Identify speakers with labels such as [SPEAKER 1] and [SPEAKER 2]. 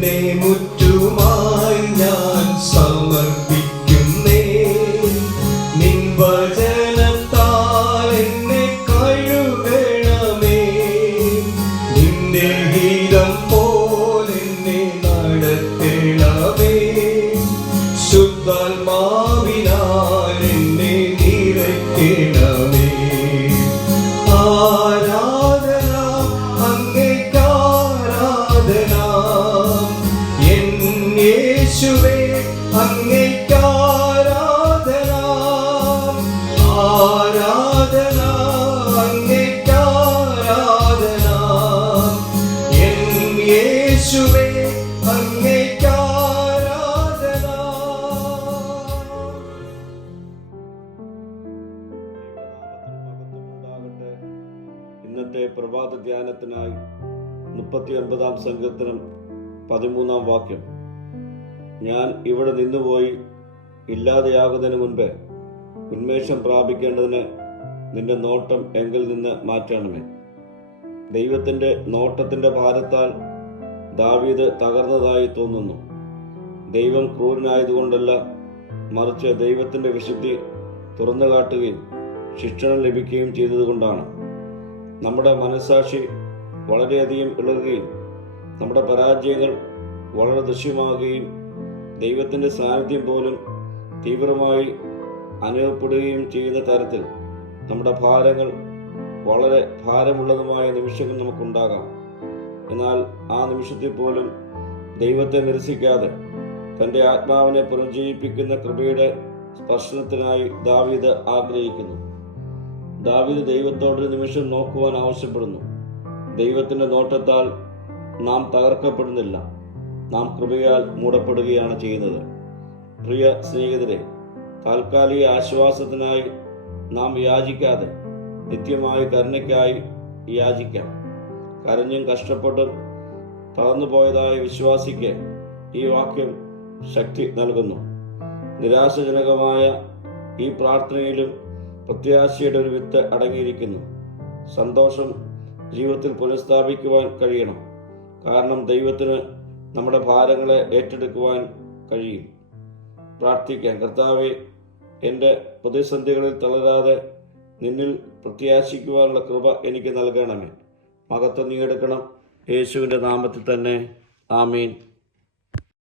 [SPEAKER 1] എന്നെ മുറ്റുമായി ഞാൻ സമർപ്പിക്കുന്നേ. നിൻ വചനത്താൽ എന്നെ കഴുകണമേ. നിന്റെ ഗീതം പോലെന്നെ നടത്തണമേ. ശുദ്ധാത്മാവിനാൽ യേശുവേ അങ്ങേക്കാരാധന. ആരാധന അങ്ങേക്കാരാധന. എൻ യേശുവേ അങ്ങേക്കാരാധന.
[SPEAKER 2] ഇന്നത്തെ പ്രഭാത ധ്യാനത്തിനായി മുപ്പത്തി ഒൻപതാം സങ്കീർത്തനം പതിമൂന്നാം വാക്യം. ഞാൻ ഇവിടെ നിന്നുപോയി ഇല്ലാതെയാകുന്നതിന് മുൻപേ ഉന്മേഷം പ്രാപിക്കേണ്ടതിന് നിന്റെ നോട്ടം എങ്കിൽ നിന്ന് മാറ്റണമേ. ദൈവത്തിന്റെ നോട്ടത്തിന്റെ ഭാരത്താൽ ദാവീദ് തകർന്നതായി തോന്നുന്നു. ദൈവം ക്രൂരനായതുകൊണ്ടല്ല മറിച്ച് ദൈവത്തിന്റെ വിശുദ്ധി തുറന്നു കാട്ടുകയും ശിക്ഷണം ലഭിക്കുകയും ചെയ്തതുകൊണ്ടാണ്. നമ്മുടെ മനസ്സാക്ഷി വളരെയധികം ഇളകുകയും നമ്മുടെ പരാജയങ്ങൾ വളരെ ദൃശ്യമാകുകയും ദൈവത്തിന്റെ സാന്നിധ്യം പോലും തീവ്രമായി അനുഭവപ്പെടുകയും ചെയ്യുന്ന തരത്തിൽ നമ്മുടെ ഭാരങ്ങൾ വളരെ ഭാരമുള്ളതുമായ നിമിഷങ്ങൾ നമുക്കുണ്ടാകാം. എന്നാൽ ആ നിമിഷത്തിൽ പോലും ദൈവത്തെ നിരസിക്കാതെ തന്റെ ആത്മാവിനെ പുനർജീവിപ്പിക്കുന്ന കൃപയുടെ സ്പർശനത്തിനായി ദാവീദ് ആഗ്രഹിക്കുന്നു. ദാവീദ് ദൈവത്തോടൊരു നിമിഷം നോക്കുവാൻ ആവശ്യപ്പെടുന്നു. ദൈവത്തിന്റെ നോട്ടത്താൽ നാം തകർക്കപ്പെടുന്നില്ല. നാം കൃപയാൽ മൂടപ്പെടുകയാണ് ചെയ്യുന്നത്. പ്രിയ സ്നേഹിതരെ താൽക്കാലിക ആശ്വാസത്തിനായി നാം യാചിക്കാതെ നിത്യമായ കരുണയ്ക്കായി യാചിക്കാം. കരഞ്ഞും കഷ്ടപ്പെട്ടും തളർന്നുപോയതായ വിശ്വാസിക്ക് ഈ വാക്യം ശക്തി നൽകുന്നു. നിരാശജനകമായ ഈ പ്രാർത്ഥനയിലും പ്രത്യാശയുടെ ഒരു വിത്ത് അടങ്ങിയിരിക്കുന്നു. സന്തോഷം ജീവിതത്തിൽ പുനഃസ്ഥാപിക്കുവാൻ കഴിയണം. കാരണം ദൈവത്തിന് നമ്മുടെ ഭാരങ്ങളെ ഏറ്റെടുക്കുവാൻ കഴിയും. പ്രാർത്ഥിക്കാൻ കർത്താവെ എന്റെ പ്രതിസന്ധികളിൽ തളരാതെ നിന്നിൽ പ്രത്യാശിക്കുവാനുള്ള കൃപ എനിക്ക് നൽകണമേ. മകത്വം നീ എടുക്കണം. യേശുവിന്റെ നാമത്തിൽ തന്നെ. ആമീൻ.